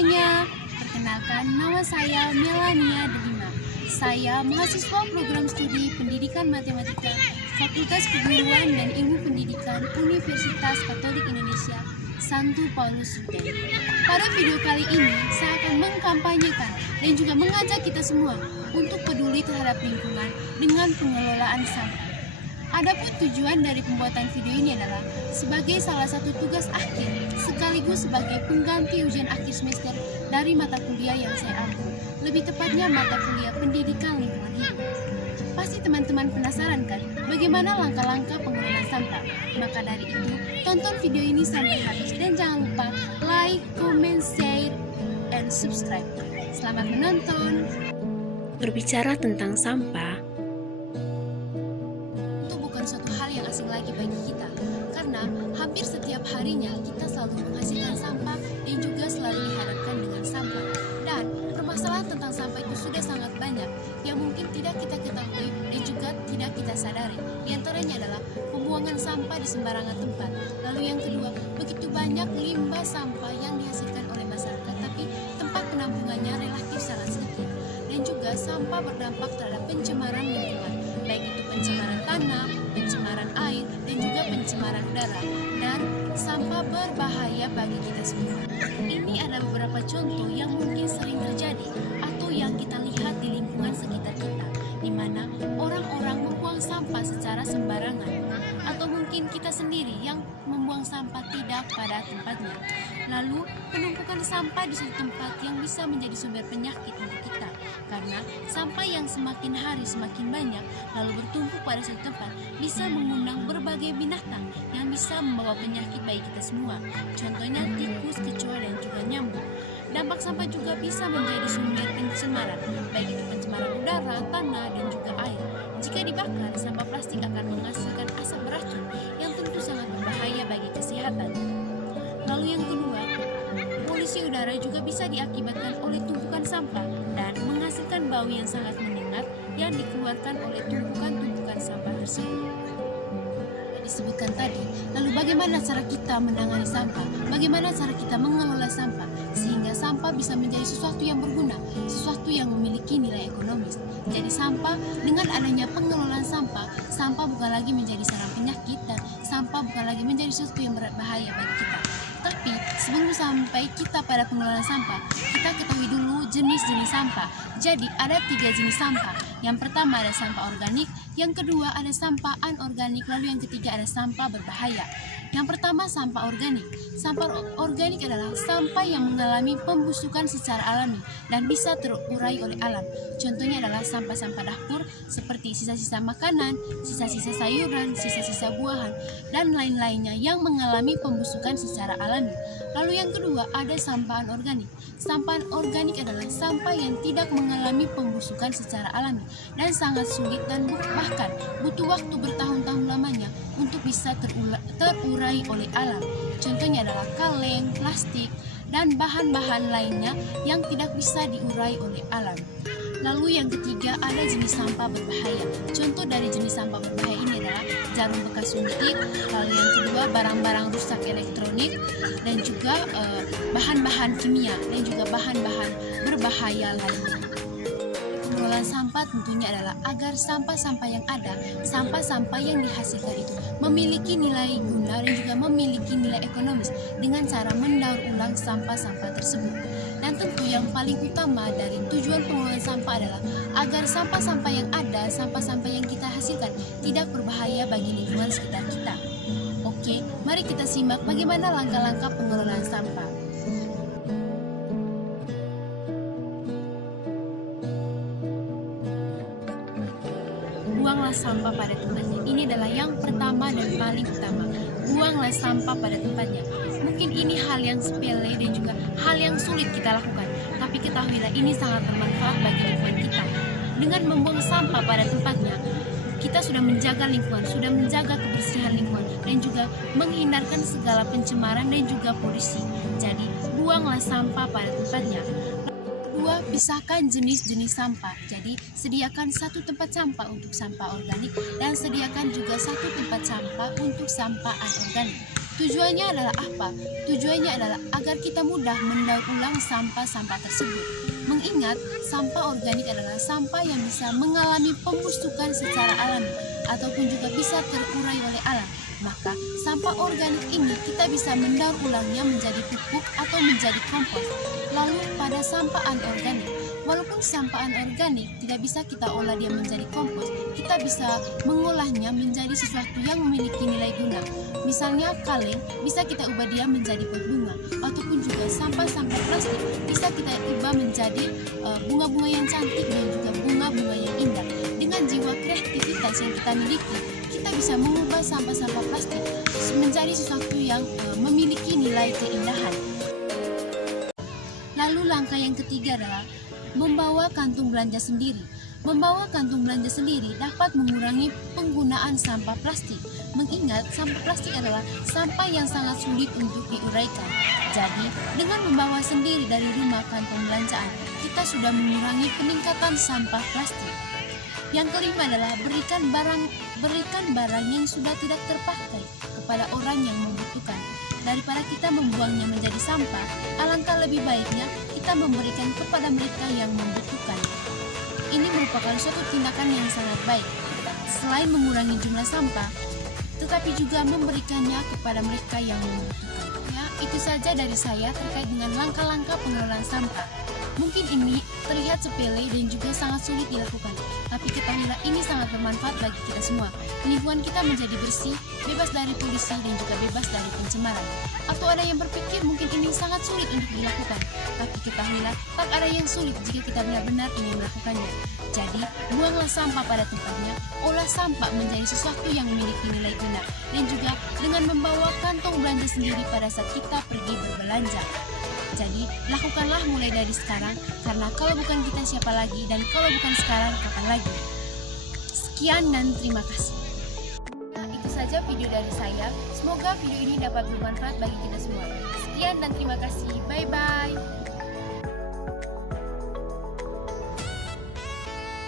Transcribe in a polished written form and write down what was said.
semuanya, perkenalkan nama saya Melania Delima. Saya mahasiswa program studi Pendidikan Matematika Fakultas Keguruan dan Ilmu Pendidikan Universitas Katolik Indonesia Santo Paulus Suten. Pada video kali ini, saya akan mengkampanyekan dan juga mengajak kita semua untuk peduli terhadap lingkungan dengan pengelolaan sampah. Adapun tujuan dari pembuatan video ini adalah sebagai salah satu tugas akhir sekaligus sebagai pengganti ujian akhir semester dari mata kuliah yang saya ambil, lebih tepatnya mata kuliah Pendidikan Lingkungan Hidup. Pasti teman-teman penasaran kan bagaimana langkah-langkah pengelolaan sampah? Maka dari itu, tonton video ini sampai habis dan jangan lupa like, comment, share, and subscribe. Selamat menonton. Berbicara tentang sampah, Suatu hal yang asing lagi bagi kita, karena hampir setiap harinya kita selalu menghasilkan sampah dan juga selalu dihadapkan dengan sampah. Dan permasalahan tentang sampah itu sudah sangat banyak yang mungkin tidak kita ketahui dan juga tidak kita sadari. Di antaranya adalah pembuangan sampah di sembarangan tempat. Lalu yang kedua, begitu banyak limbah sampah yang dihasilkan oleh masyarakat, tapi tempat penampungannya relatif sangat sedikit. Dan juga sampah berdampak terhadap pencemaran lingkungan, baik itu pencemaran tanah, pencemaran air, dan juga pencemaran udara. Dan sampah berbahaya bagi kita semua. Ini ada beberapa contoh yang mungkin sering terjadi atau yang kita lihat di lingkungan sekitar kita, di mana orang-orang membuang sampah secara sembarangan, atau mungkin kita sendiri yang membuang sampah tidak pada tempatnya. Lalu penumpukan sampah di suatu tempat yang bisa menjadi sumber penyakit untuk kita, karena sampah yang semakin hari semakin banyak lalu bertumpuk pada suatu tempat bisa mengundang berbagai binatang yang bisa membawa penyakit bagi kita semua. Contohnya tikus, kecoa, dan juga nyamuk. Dampak sampah juga bisa menjadi sumber pencemaran, baik itu pencemaran udara, tanah, dan juga air. Jika dibakar, sampah plastik akan menghasilkan asap beracun yang tentu sangat berbahaya bagi kesehatan. Lalu yang kedua, polusi udara juga bisa diakibatkan oleh tumpukan sampah dan menghasilkan bau yang sangat menyengat yang dikeluarkan oleh tumpukan-tumpukan sampah tersebut. Disebutkan tadi, lalu bagaimana cara kita menangani sampah? Bagaimana cara kita mengelola sampah sehingga sampah bisa menjadi sesuatu yang berguna, sesuatu yang memiliki nilai ekonomis. Jadi sampah, dengan adanya pengelolaan sampah, sampah bukan lagi menjadi sarang penyakit dan sampah bukan lagi menjadi sesuatu yang berbahaya bagi kita. Tapi sebelum sampai kita pada pengelolaan sampah, kita ketahui dulu jenis-jenis sampah. Jadi ada 3 jenis sampah. Yang pertama ada sampah organik, yang kedua ada sampah anorganik, lalu yang ketiga ada sampah berbahaya. Yang pertama sampah organik. Sampah organik adalah sampah yang mengalami pembusukan secara alami dan bisa terurai oleh alam. Contohnya adalah sampah-sampah dapur seperti sisa-sisa makanan, sisa-sisa sayuran, sisa-sisa buahan, dan lain-lainnya yang mengalami pembusukan secara alami. Lalu yang kedua ada sampah anorganik. Sampah organik adalah sampah yang tidak mengalami pembusukan secara alami dan sangat sulit dan bahkan butuh waktu bertahun-tahun lamanya untuk bisa terurai oleh alam. Contohnya adalah kaleng, plastik, dan bahan-bahan lainnya yang tidak bisa diurai oleh alam. Lalu yang ketiga ada jenis sampah berbahaya. Contoh dari jenis sampah berbahaya ini adalah jarum bekas suntik, lalu yang kedua barang-barang rusak elektronik, dan juga bahan-bahan kimia dan juga bahan-bahan berbahaya lainnya. Pengelolaan sampah tentunya adalah agar sampah-sampah yang ada, sampah-sampah yang dihasilkan itu memiliki nilai guna dan juga memiliki nilai ekonomis dengan cara mendaur ulang sampah-sampah tersebut. Dan tentu yang paling utama dari tujuan pengelolaan sampah adalah agar sampah-sampah yang ada, sampah-sampah yang kita hasilkan tidak berbahaya bagi lingkungan sekitar kita. Oke, mari kita simak bagaimana langkah-langkah pengelolaan sampah. Buanglah sampah pada tempatnya. Ini adalah yang pertama dan paling utama. Buanglah sampah pada tempatnya. Mungkin ini hal yang sepele dan juga hal yang sulit kita lakukan, tapi ketahuilah ini sangat bermanfaat bagi lingkungan kita. Dengan membuang sampah pada tempatnya, kita sudah menjaga lingkungan, sudah menjaga kebersihan lingkungan, dan juga menghindarkan segala pencemaran dan juga polusi. Jadi, buanglah sampah pada tempatnya. Kedua, pisahkan jenis-jenis sampah. Jadi, sediakan satu tempat sampah untuk sampah organik dan sediakan juga satu tempat sampah untuk sampah anorganik. Tujuannya adalah apa? Tujuannya adalah agar kita mudah mendaur ulang sampah-sampah tersebut. Mengingat sampah organik adalah sampah yang bisa mengalami pembusukan secara alami ataupun juga bisa terurai oleh alam. Maka sampah organik ini kita bisa mendaur ulangnya menjadi pupuk atau menjadi kompos. Lalu pada sampah anorganik, walaupun sampah anorganik tidak bisa kita olah dia menjadi kompos, kita bisa mengolahnya menjadi sesuatu yang memiliki nilai guna. Misalnya kaleng bisa kita ubah dia menjadi pot bunga, ataupun juga sampah-sampah plastik bisa kita ubah menjadi bunga-bunga yang cantik dan juga bunga-bunga yang indah. Dengan jiwa kreativitas yang kita miliki, kita bisa mengubah sampah-sampah plastik menjadi sesuatu yang memiliki nilai keindahan. Lalu langkah yang ketiga adalah membawa kantung belanja sendiri. Membawa kantung belanja sendiri dapat mengurangi penggunaan sampah plastik. Mengingat sampah plastik adalah sampah yang sangat sulit untuk diuraikan. Jadi, dengan membawa sendiri dari rumah kantong belanjaan, kita sudah mengurangi peningkatan sampah plastik. Yang kelima adalah berikan barang yang sudah tidak terpakai kepada orang yang membutuhkan. Daripada kita membuangnya menjadi sampah, alangkah lebih baiknya kita memberikan kepada mereka yang membutuhkan. Ini merupakan suatu tindakan yang sangat baik. Selain mengurangi jumlah sampah, tetapi juga memberikannya kepada mereka yang membutuhkan. Ya, itu saja dari saya terkait dengan langkah-langkah pengelolaan sampah. Mungkin ini terlihat sepele dan juga sangat sulit dilakukan, tapi ketahuilah ini sangat bermanfaat bagi kita semua. Lingkungan kita menjadi bersih, bebas dari polusi dan juga bebas dari pencemaran. Atau ada yang berpikir mungkin ini sangat sulit untuk dilakukan, tapi ketahuilah tak ada yang sulit jika kita benar-benar ingin melakukannya. Jadi, buanglah sampah pada tempatnya, olah sampah menjadi sesuatu yang memiliki nilai guna, dan juga dengan membawa kantong belanja sendiri pada saat kita pergi berbelanja. Jadi, lakukanlah mulai dari sekarang, karena kalau bukan kita siapa lagi, dan kalau bukan sekarang, kapan lagi? Sekian dan terima kasih. Nah, itu saja video dari saya. Semoga video ini dapat bermanfaat bagi kita semua. Sekian dan terima kasih. Bye-bye.